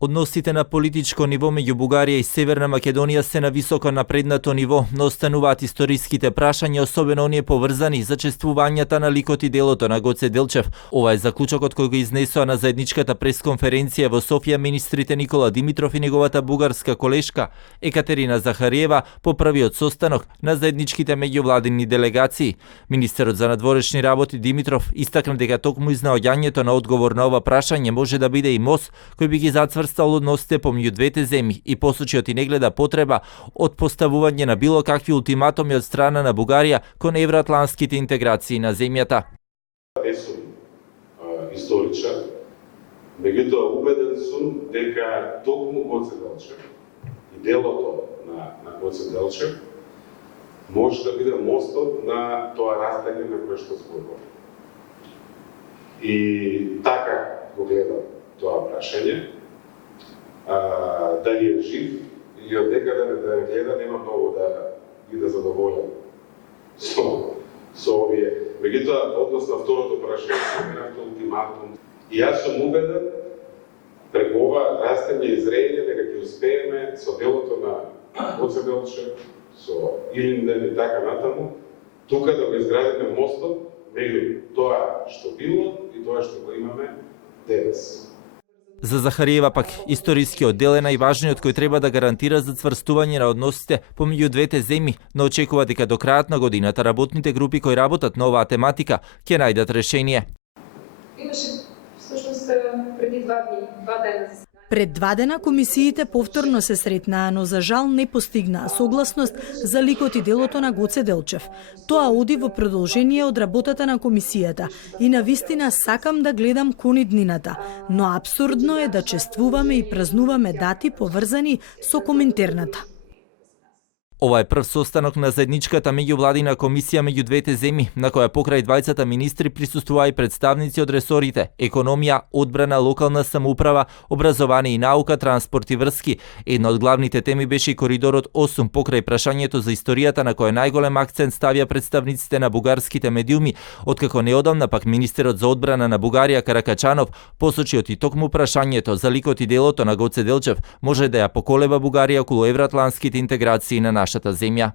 Односите на политичко ниво меѓу Бугарија и Северна Македонија се на високо напреднато ниво, но остануваат историските прашања, особено оние поврзани за чествувањата на ликот и делото на Гоце Делчев. Ова е заклучокот кој го изнесоа на заедничката пресконференција во Софија министрите Никола Димитров и неговата бугарска колешка Екатерина Захариева по првиот состанок на заедничките меѓувладини делегации. Министерот за надворешни работи Димитров истакна дека токму изнаоѓањето на одговор на ова прашање може да биде и мост кој би ги зацврстал односите помеѓу двете земји и посочиот и не гледа потреба од поставување на било какви ултиматуми од страна на Бугарија кон евроатлантските интеграции на земјата. Не сум историчар, меѓутоа убеден сум дека токму Гоце Делчев и делото на Гоце Делчев може да биде мостот на тоа растење на кое што зборувам. И така го гледам тоа прашање. Дали е жив или од некаде да гледа, нема многу да ги да задоволам со овие. Меѓутоа, однос на второто прашање, споменавте ултиматум. И јас сум убеден преку ова растење и зрење дека ќе успееме со делото на Гоце Делчев, со Илинден и така натаму, тука да го изградиме мостот меѓу тоа што било и тоа што го имаме денес. За Захариева пак историскиот дел е најважниот кој треба да гарантира зацврстување на односите помеѓу двете земји, но очекува дека до крајот на годината работните групи кои работат на оваа тематика ќе најдат решение. Имаше всушност преди два дена. Пред 2 дена комисиите повторно се сретнаа, но за жал не постигнаа согласност за ликот и делото на Гоце Делчев. Тоа оди во продолжение од работата на комисијата и навистина сакам да гледам кон иднината, но апсурдно е да чествуваме и празнуваме дати поврзани со Коминтерната. Ова е прв состанок на заедничката меѓувладина комисија меѓу двете земји, на која покрај двајцата министри присуствуваа и представници од ресорите економија, одбрана, локална самоуправа, образование и наука, транспорт и врски. Една од главните теми беше и коридорот 8 покрај прашањето за историјата на која најголем акцент ставија представниците на бугарските медиуми, откако неодамна пак министерот за одбрана на Бугарија Каракачанов посочиот и токму прашањето за ликот и делото на Гоце Делчев може да ја поколеба Бугарија околу евроатлантските интеграции на нашата земја.